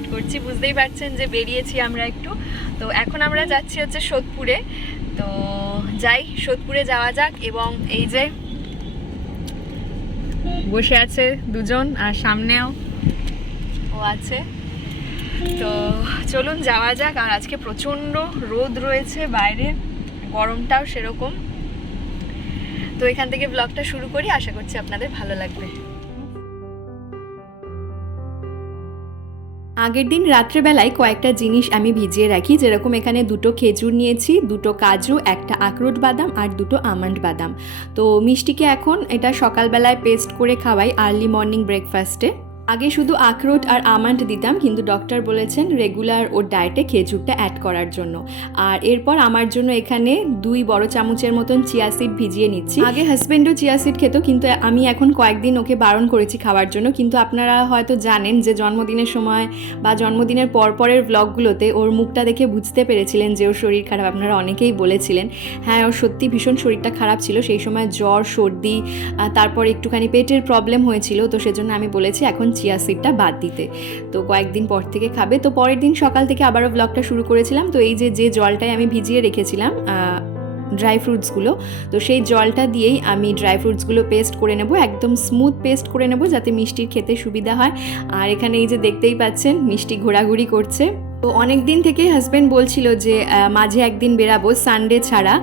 Start করছি। বুঝতেই পারছেন যে বেরিয়েছি আমরা একটু। তো এখন আমরা যাচ্ছি হচ্ছে সোদপুরে। তো যাই, সোদপুরে যাওয়া যাক এবং এই যে বসে আছে দুজন আর সামনেও ও আছে। তো চলুন যাওয়া যাক। আর আজকে প্রচণ্ড রোদ রয়েছে বাইরে। গরমটাও সেরকম। তো এখান থেকে ব্লগটা শুরু করি। আশা করছি আপনাদের ভালো লাগবে। আগের দিন রাত্রেবেলায় কয়েকটা জিনিস আমি ভিজিয়ে রাখি, যেরকম এখানে দুটো খেজুর নিয়েছি, দুটো কাজু, একটা আখরোট বাদাম আর দুটো আমন্ড বাদাম। তো মিষ্টিকে এখন এটা সকালবেলায় পেস্ট করে খাওয়াই আর্লি মর্নিং ব্রেকফাস্টে আগে শুধু আখরোট আর আমান্ড দিতাম, কিন্তু ডক্টর বলেছেন রেগুলার ওর ডায়েটে খেজুরটা অ্যাড করার জন্য। আর এরপর আমার জন্য এখানে দুই বড় চামচের মতন চিয়া সিড ভিজিয়ে নিচ্ছি। আগে হাজব্যান্ডও চিয়া সিড খেত, কিন্তু আমি এখন কয়েকদিন ওকে বারণ করেছি খাওয়ার জন্য। কিন্তু আপনারা হয়তো জানেন যে জন্মদিনের সময় বা জন্মদিনের পরপরের ব্লগগুলোতে ওর মুখটা দেখে বুঝতে পেরেছিলেন যে ওর শরীর খারাপ। আপনারা অনেকেই বলেছিলেন হ্যাঁ ওর সত্যি ভীষণ শরীরটা খারাপ ছিল। সেই সময় জ্বর, সর্দি তারপর একটুখানি পেটের প্রবলেম হয়েছিল। তো সেজন্য আমি বলেছি, এখন চিয়া সিডটা বাদ দিতে। তো কয়েকদিন পর থেকে খাবে। তো পরের দিন সকাল থেকে আবারও ব্লগটা শুরু করেছিলাম। তো এই যে যে জলটাই আমি ভিজিয়ে রেখেছিলাম ড্রাই ফ্রুটসগুলো তো সেই জলটা দিয়েই আমি ড্রাই ফ্রুটসগুলো পেস্ট করে নেব। একদম স্মুথ পেস্ট করে নেব যাতে মিষ্টির খেতে সুবিধা হয়। আর এখানে এই যে দেখতেই পাচ্ছেন, মিষ্টি ঘোরাঘুরি করছে। তো অনেক দিন থেকে হাজব্যান্ড বলছিল যে মাঝে একদিন বেরাবো সানডে ছাড়া।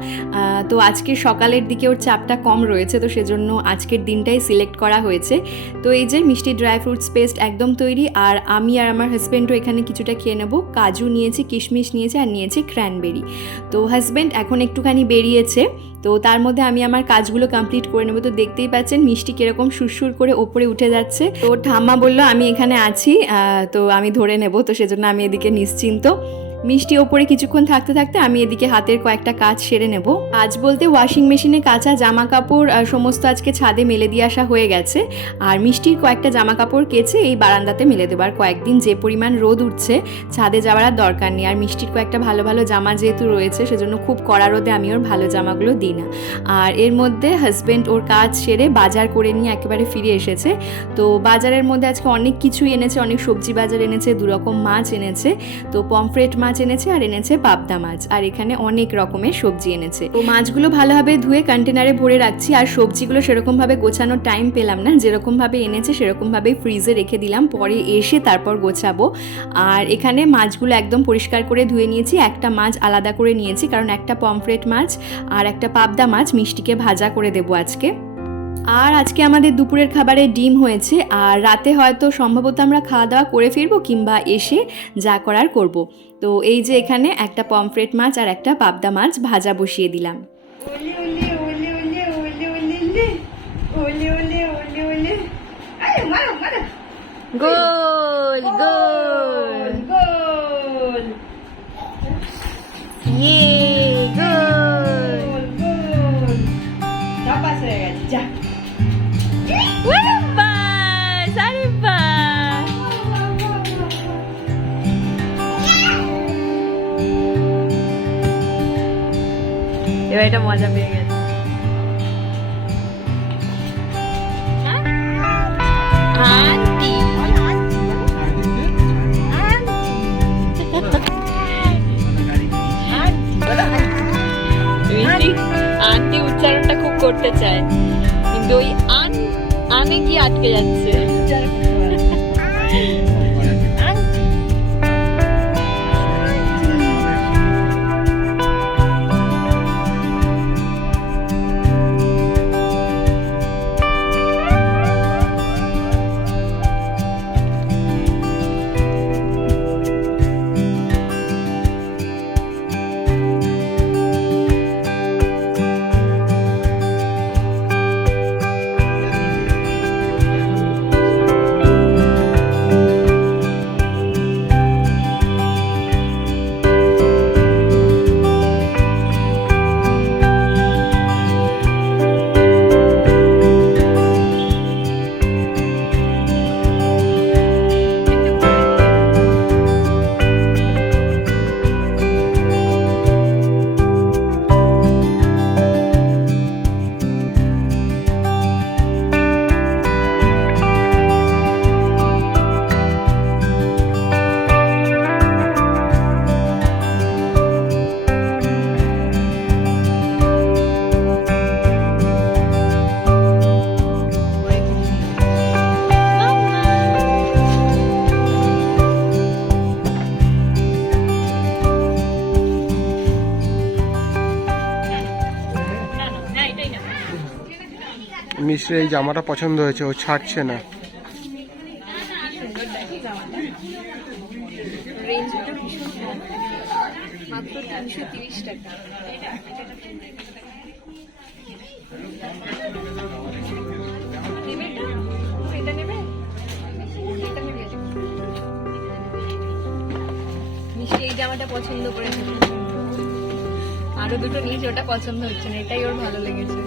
তো আজকে সকালের দিকে ওর চাপটা কম রয়েছে, তো সেজন্য আজকের দিনটাই সিলেক্ট করা হয়েছে। তো এই যে মিষ্টি ড্রাই ফ্রুটস পেস্ট একদম তৈরি, আর আমি আর আমার হাজব্যান্ডও এখানে কিছুটা খেয়ে নেব। কাজু নিয়েছি, কিশমিশ নিয়েছি, আর নিয়েছি ক্র্যানবেরি তো হাজব্যান্ড এখন একটুখানি বেরিয়েছে, তো তার মধ্যে আমি আমার কাজগুলো কমপ্লিট করে নেব। তো দেখতেই পাচ্ছেন মিষ্টি কীরকম সুরসুর করে ওপরে উঠে যাচ্ছে। তো ঠাম্মা বলল, আমি এখানে আছি তো আমি ধরে নেব। তো সেজন্য আমি এদিকে নিশ্চিন্ত মিষ্টি ওপরে কিছুক্ষণ থাকতে থাকতে আমি এদিকে হাতের কয়েকটা কাজ সেরে নেব। আজ বলতে ওয়াশিং মেশিনে কাঁচা জামা কাপড় সমস্ত আজকে ছাদে মেলে দিয়ে আসা হয়ে গেছে। আর মিষ্টির কয়েকটা জামা কাপড় কেচে এই বারান্দাতে মেলে দেবার কয়েকদিন যে পরিমাণ রোদ উঠছে, ছাদে যাওয়ার আর দরকার নেই। আর মিষ্টির কয়েকটা ভালো ভালো জামা যেহেতু রয়েছে, সেজন্য খুব কড়া রোদে আমি ওর ভালো জামাগুলো দিই না। আর এর মধ্যে হাজব্যান্ড ওর কাজ সেরে বাজার করে নিয়ে একেবারে ফিরে এসেছে। তো বাজারের মধ্যে আজকে অনেক কিছুই এনেছে, অনেক সবজি বাজার এনেছে, দুরকম মাছ এনেছে। তো পমফ্রেট মাছ এনেছে আর এনেছে পাবদা মাছ। আর এখানে অনেক রকমের সবজি এনেছে। তো মাছগুলো ভালোভাবে ধুয়ে কন্টেনারে ভরে রাখছি আর সবজিগুলো সেরকমভাবে গোছানোর টাইম পেলাম না। যেরকমভাবে এনেছে সেরকমভাবেই ফ্রিজে রেখে দিলাম। পরে এসে তারপর গোছাবো। আর এখানে মাছগুলো একদম পরিষ্কার করে ধুয়ে নিয়েছি। একটা মাছ আলাদা করে নিয়েছি কারণ একটা পমফ্রেট মাছ আর একটা পাবদা মাছ মিষ্টিকে ভাজা করে দেবো আজকে। আর আজকে আমাদের দুপুরের খাবারে ডিম হয়েছে আর রাতে হয়তো সম্ভবত আমরা খাওয়া দাওয়া করে ফিরবো কিংবা এসে যা করার করব তো এই যে এখানে একটা পমফ্রেট মাছ আর একটা পাবদা মাছ ভাজা বসিয়ে দিলাম ole, Ya pasé, ya. বাস আরে বাস এবার এটা মজা পেয়ে গেছে আন্টি করতে চায়। কিন্তু ওই আন আনে কি আটকে যাচ্ছে? মিশ্রের এই জামাটা পছন্দ হয়েছে, ও ছাড়ছে না। জামাটা পছন্দ আরও দুটো নিয়েছে, ওটা পছন্দ হচ্ছে না, এটাই ওর ভালো লেগেছে।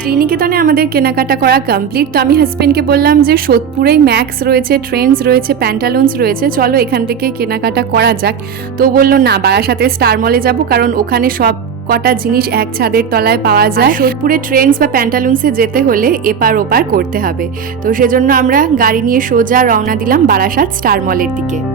শ্রীনিকেতনে আমাদের কেনাকাটা করা কমপ্লিট তো আমি হাজব্যান্ডকে বললাম যে সোদপুরেই ম্যাক্স রয়েছে ট্রেন্ডস রয়েছে প্যান্টালুন্স রয়েছে, চলো এখান থেকে কেনাকাটা করা যাক। তো বলল, না বারাসাতে স্টার মলে যাব, কারণ ওখানে সব কটা জিনিস এক ছাদের তলায় পাওয়া যায়। সোদপুরে ট্রেন্স বা প্যান্টালুন্সে যেতে হলে এপার ওপার করতে হবে। তো সেজন্য আমরা গাড়ি নিয়ে সোজা রওনা দিলাম বারাসাত স্টার মলের দিকে।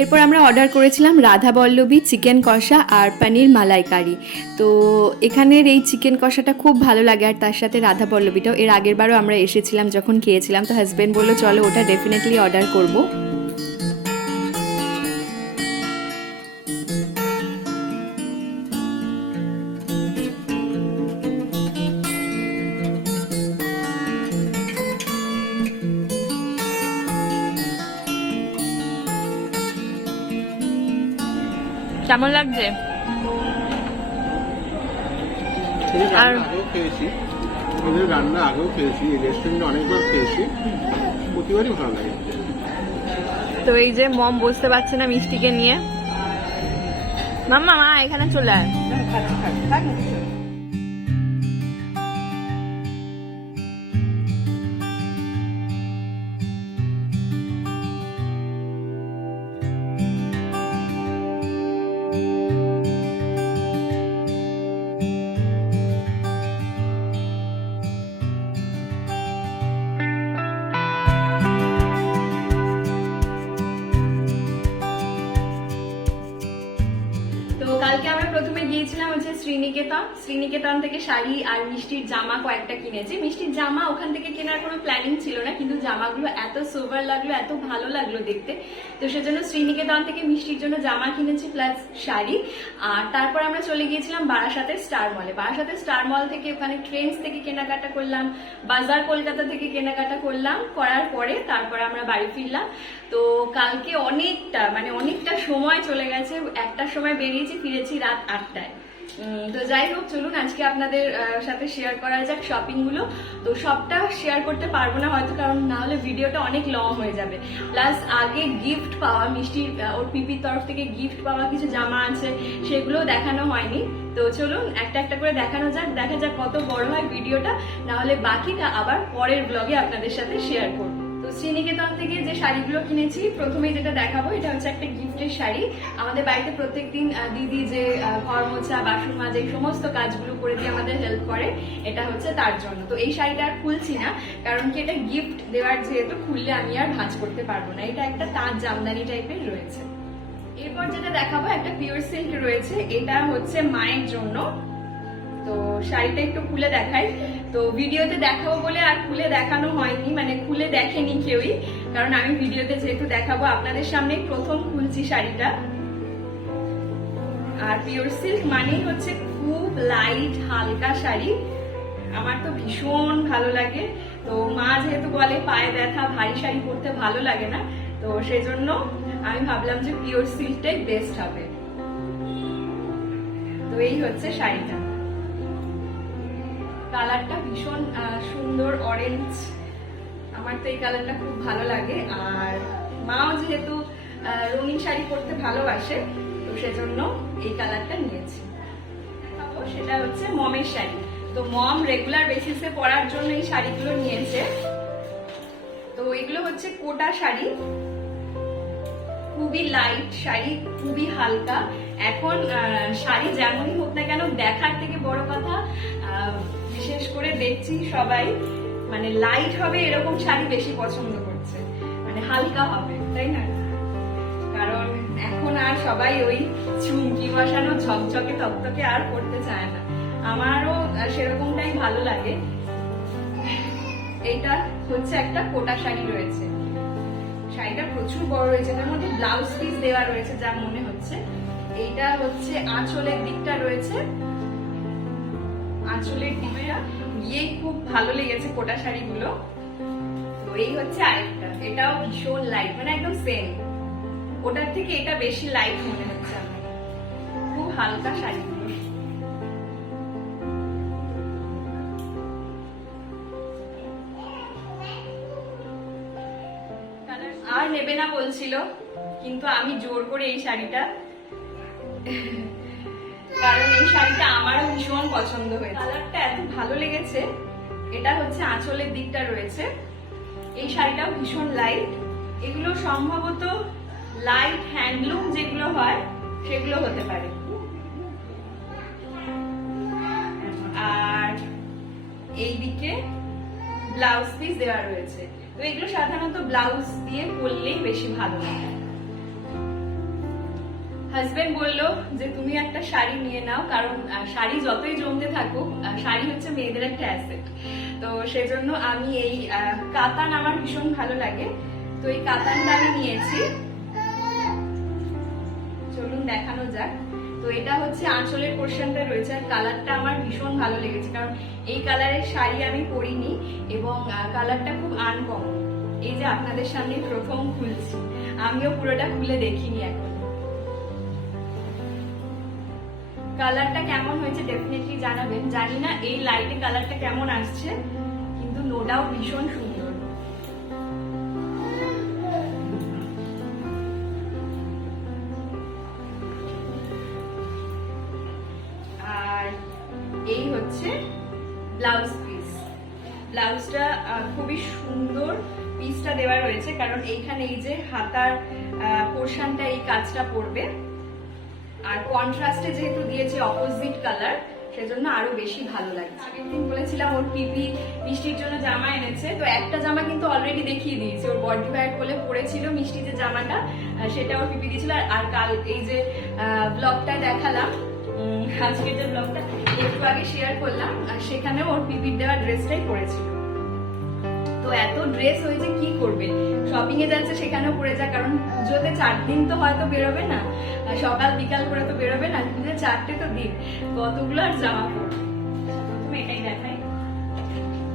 এরপর আমরা অর্ডার করেছিলাম রাধা বল্লবী চিকেন কষা আর পনির মালাইকারি তো এখানের এই চিকেন কষাটা খুব ভালো লাগে আর তার সাথে রাধা বল্লবীটাও এর আগের বারও আমরা এসেছিলাম, যখন খেয়েছিলাম, তো হাজব্যান্ড বলল, চলো ওটা ডেফিনেটলি অর্ডার করব। কেমন লাগছে? আর- খেয়েছি। ওদের রান্না আগেও খেয়েছি এই রেস্টুরেন্টে অনেকবার খেয়েছি। প্রতিবারই ভালো লাগে। তো এই যে মম বুঝতে পারছে না মিষ্টিকে নিয়ে। মাম্মা মা এখানে চলে আয়। শ্রীনিকেতন শ্রীনিকেতন থেকে শাড়ি আর মিষ্টির জামা কয়েকটা কিনেছি। মিষ্টির জামা ওখান থেকে কেনার কোনো প্ল্যানিং ছিল না, কিন্তু জামাগুলো এত সোভার লাগল, এত ভালো লাগল দেখতে। তো সেজন্য শ্রীনিকেতন থেকে মিষ্টির জন্য জামা কিনেছি প্লাস শাড়ি। আর তারপর আমরা চলে গিয়েছিলাম বারাসাতের স্টার মলে বারাসাতে স্টার মল থেকে ওখানে ট্রেন্স থেকে কেনাকাটা করলাম, বাজার কলকাতা থেকে কেনাকাটা করলাম, করার পরে তারপর আমরা বাড়ি ফিরলাম। তো কালকে অনেকটা মানে অনেকটা সময় চলে গেছে একটার সময় বেরিয়েছি, ফিরেছি রাত আটটায়। তো যাই হোক চলুন আজকে আপনাদের সাথে শেয়ার করা যাক শপিংগুলো। তো সবটা শেয়ার করতে পারব না হয়তো কারণ না হলে ভিডিওটা অনেক লং হয়ে যাবে। প্লাস আগে গিফট পাওয়া মিষ্টির আহ, ওর পিপির তরফ থেকে গিফট পাওয়া কিছু জামা আছে সেগুলো দেখানো হয়নি। তো চলুন একটা একটা করে দেখানো যাক দেখা যাক কত বড় হয় ভিডিওটা। না হলে বাকিটা আবার পরের ব্লগে আপনাদের সাথে শেয়ার করব। শ্রীনিকেতন থেকে যে শাড়িগুলো কিনেছি, প্রথমেই যেটা দেখাবো, এটা হচ্ছে একটা গিফটের শাড়ি। আমাদের বাড়িতে প্রত্যেকদিন দিদি যে ঘর মোছা, বাসন মাজা, এই সমস্ত কাজগুলো করে দিয়ে আমাদের হেল্প করে, এটা হচ্ছে তার জন্য। তো এই শাড়িটা আর খুলছি না, কারণ কি এটা গিফট দেওয়ার যেহেতু খুললে আমি আর ভাঁজ করতে পারব না। এটা একটা তাঁত জামদানি টাইপের রয়েছে। এরপর যেটা দেখাবো, একটা পিওর সিল্ক রয়েছে, এটা হচ্ছে মায়ের জন্য। তো শাড়িটা একটু খুলে দেখাই। তো ভিডিওতে দেখাবো বলে আর খুলে দেখানো হয়নি মানে খুলে দেখেনি কেউই। কারণ আমি ভিডিওতে যেহেতু দেখাবো, আপনাদের সামনে প্রথম খুলছি শাড়িটা। আর পিওর সিল্ক মানেই হচ্ছে খুব লাইট হালকা শাড়ি। আমার তো ভীষণ ভালো লাগে। তো মা যেহেতু বলে পায়ে ব্যথা, ভারী শাড়ি পরতে ভালো লাগে না, তো সেজন্য আমি ভাবলাম যে পিওর সিল্কটাই বেস্ট হবে। তো এই হচ্ছে শাড়িটা। কালারটা ভীষণ সুন্দর অরেঞ্জ আমার তো এই কালারটা খুব ভালো লাগে। আর মাও যেহেতু রঙিন শাড়ি পরতে ভালোবাসে, তো সেজন্য এই কালারটা নিয়েছি। সেটা হচ্ছে মমের শাড়ি। তো মম রেগুলার বেসিসে পরার জন্য এই শাড়িগুলো নিয়েছে। তো এগুলো হচ্ছে কোটা শাড়ি। খুবই লাইট শাড়ি, খুবই হালকা। এখন শাড়ি যেমনই হোক না কেন, দেখার থেকে বড় কথা বিশেষ করে দেখছি সবাই মানে লাইট হবে এরকম শাড়ি বেশি পছন্দ করছে। মানে হালকা হবে, তাই না? কারণ এখন আর সবাই ওই চুমকি বসানো, ঝকঝকে, তকতকে আর করতে চায় না। আমারও সেরকমটাই ভালো লাগে। এইটা হচ্ছে একটা কোটা শাড়ি রয়েছে। শাড়িটা প্রচুর বড় রয়েছে তার মধ্যে ব্লাউজ পিস দেওয়া রয়েছে, যা মনে হচ্ছে। এইটা হচ্ছে আঁচলের দিকটা রয়েছে। আঁচলের দিকটা গিয়ে খুব ভালো লেগেছে কোটা শাড়িগুলো। তো এই হচ্ছে আরেকটা। এটাও ভীষণ লাইট মানে একদম সেম ওটার থেকে এটা বেশি লাইট মনে হচ্ছে খুব হালকা শাড়িগুলো। আর নেবে না বলছিল, কিন্তু আমি জোর করে এই শাড়িটা কারণ এই ভীষণ পছন্দ হয়েছে। কালারটা এত ভালো লেগেছে। এটা হচ্ছে আঁচলের দিকটা রয়েছে। এই শাড়িটাও ভীষণ লাইট এগুলো সম্ভবত লাইট হ্যান্ডলুম যেগুলো হয়, সেগুলো হতে পারে। আর এই দিকে ব্লাউজ পিস দেওয়া রয়েছে। তো এগুলো সাধারণত ব্লাউজ দিয়ে পরলেই বেশি ভালো লাগে। হাজবেন্ড বলল যে, তুমি একটা শাড়ি নিয়ে নাও, কারণ শাড়ি যতই জমতে থাকুক শাড়ি হচ্ছে মেয়েদের একটা অ্যাসেট তো সেজন্য আমি এই কাতান আমার ভীষণ ভালো লাগে। তো এই কাতানটা আমি নিয়েছি। চলুন দেখানো যাক। তো এটা হচ্ছে আঁচলের পোর্শনটা রয়েছে আর কালারটা আমার ভীষণ ভালো লেগেছে, কারণ এই কালারের শাড়ি আমি পরিনি এবং কালারটা খুব আনকমন এই যে আপনাদের সামনে প্রথম খুলছি। আমিও পুরোটা খুলে দেখিনি এখন। কালারটা কেমন হয়েছে ডেফিনেটলি জানাবেন। জানি না এই লাইটে কালারটা কেমন আসছে, কিন্তু নো ডাউট ভীষণ সুন্দর। আর এই হচ্ছে ব্লাউজ পিস ব্লাউজটা খুবই সুন্দর পিসটা দেওয়া রয়েছে, কারণ এইখানে এই যে হাতার পোর্শনটা এই কাজটা পড়বে। আর কন্ট্রাস্টে যেহেতু দিয়েছে অপোজিট কালার সেজন্য আরও বেশি ভালো লাগছে। আগের দিন বলেছিলাম ওর পিপি মিষ্টির জন্য জামা এনেছে তো একটা জামা কিন্তু অলরেডি দেখিয়ে দিয়েছে। ওর বডি ব্যাগ বলে পরেছিল মিষ্টি যে জামাটা সেটা ওর পিপি দিয়েছিল। আর- কাল এই যে ব্লগটা দেখালাম উম, আজকে যে ব্লগটা একটু আগে শেয়ার করলাম আর সেখানে ওর পিপির দেওয়া ড্রেসটাই পরেছিল তো এত ড্রেস হয়েছে, কি করবে? শপিং এ যাচ্ছে, সেখানেও পরে যায় কারণ পুজোতে চার দিন তো হয়তো বেরোবে না। সকাল, বিকাল করে তো বেরোবে না পুজো চারটে তো দিন। কতগুলো আর জামা পরবে প্রথমে এটাই দেখাই।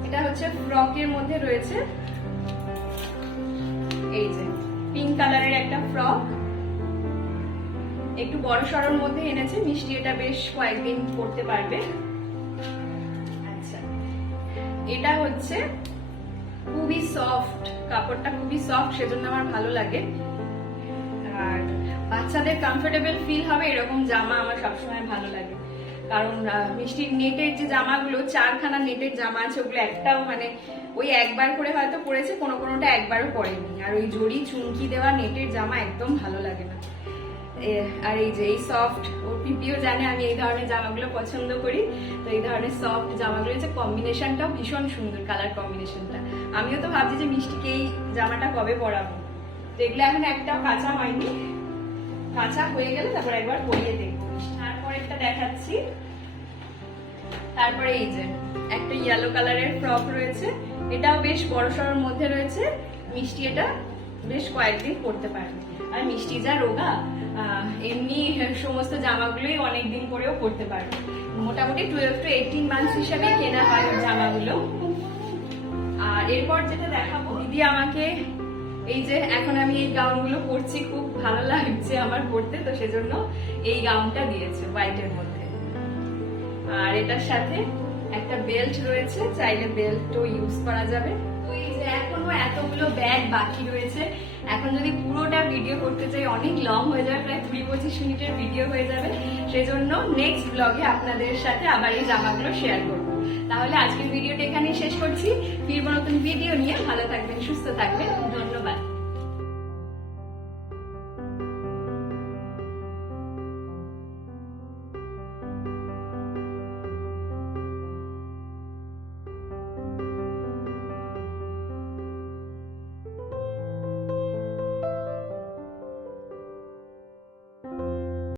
এটা হচ্ছে ফ্রকের মধ্যে রয়েছে। এই যে পিঙ্ক কালারের একটা ফ্রক একটু বড় সড়োর মধ্যে এনেছে, মিষ্টি এটা বেশ কয়েকদিন পরতে পারবে। আচ্ছা এটা হচ্ছে খুবই সফট কাপড়টা খুবই সফট সেজন্য আমার ভালো লাগে। আর বাচ্চাদের কমফোর্টেবল ফিল হবে এরকম জামা আমার সবসময় ভালো লাগে। কারণ মিষ্টির নেটের যে জামাগুলো, চারখানা নেটের জামা আছে, ওগুলো একটাও মানে ওই একবার করে হয়তো পরেছে, কোনো কোনোটা একবারও পরেনি। আর ওই জড়ি চুমকি দেওয়া নেটের জামা একদম ভালো লাগে না। আর এই যে এই সফট ওর পিপিও জানে আমি এই ধরনের জামাগুলো পছন্দ করি। তো এই ধরনের সফট জামাগুলো হচ্ছে কম্বিনেশনটাও ভীষণ সুন্দর কালার কম্বিনেশনটা আমিও তো ভাবছি যে মিষ্টিকে এই জামাটা কবে পরাবো। এগুলো এখন একটা কাঁচা হয়নি। কাঁচা হয়ে গেলে তারপর একবার পরিয়ে দেখব। তারপরেরটা দেখাচ্ছি। তারপরে এই যে, একটা ইয়েলো কালারের ফ্রক রয়েছে। এটাও বেশ বড় সড়োর মধ্যে রয়েছে। মিষ্টি এটা বেশ কয়েকদিন পরতে পারবে আর মিষ্টি যা রোগা এমনি সমস্ত জামাগুলোই অনেক দিন পরেও পরতে পারবে মোটামুটি টুয়েলভ টু এইটিন মান্থস হিসাবে কেনা হয় জামাগুলো। আর এরপর যেটা দেখাবো, দিদি আমাকে এই যে এখন আমি এই গাউনগুলো পরছি, খুব ভালো লাগছে আমার পরতে, তো সেজন্য এই গাউনটা দিয়েছে হোয়াইটের মধ্যে। আর এটার সাথে একটা বেল্ট রয়েছে, চাইলে বেল্টও ইউজ করা যাবে। এখনও এতগুলো ব্যাগ বাকি রয়েছে, এখন যদি পুরোটা ভিডিও করতে চাই, অনেক লং হয়ে যাবে, প্রায় কুড়ি পঁচিশ মিনিটের ভিডিও হয়ে যাবে। সেজন্য নেক্সট ব্লগে আপনাদের সাথে আবার এই জামাগুলো শেয়ার করব। তাহলে আজকের ভিডিওটা এখানেই শেষ করছি। ফিরবো নতুন ভিডিও নিয়ে। ভালো থাকবেন, সুস্থ থাকবেন। ধন্যবাদ।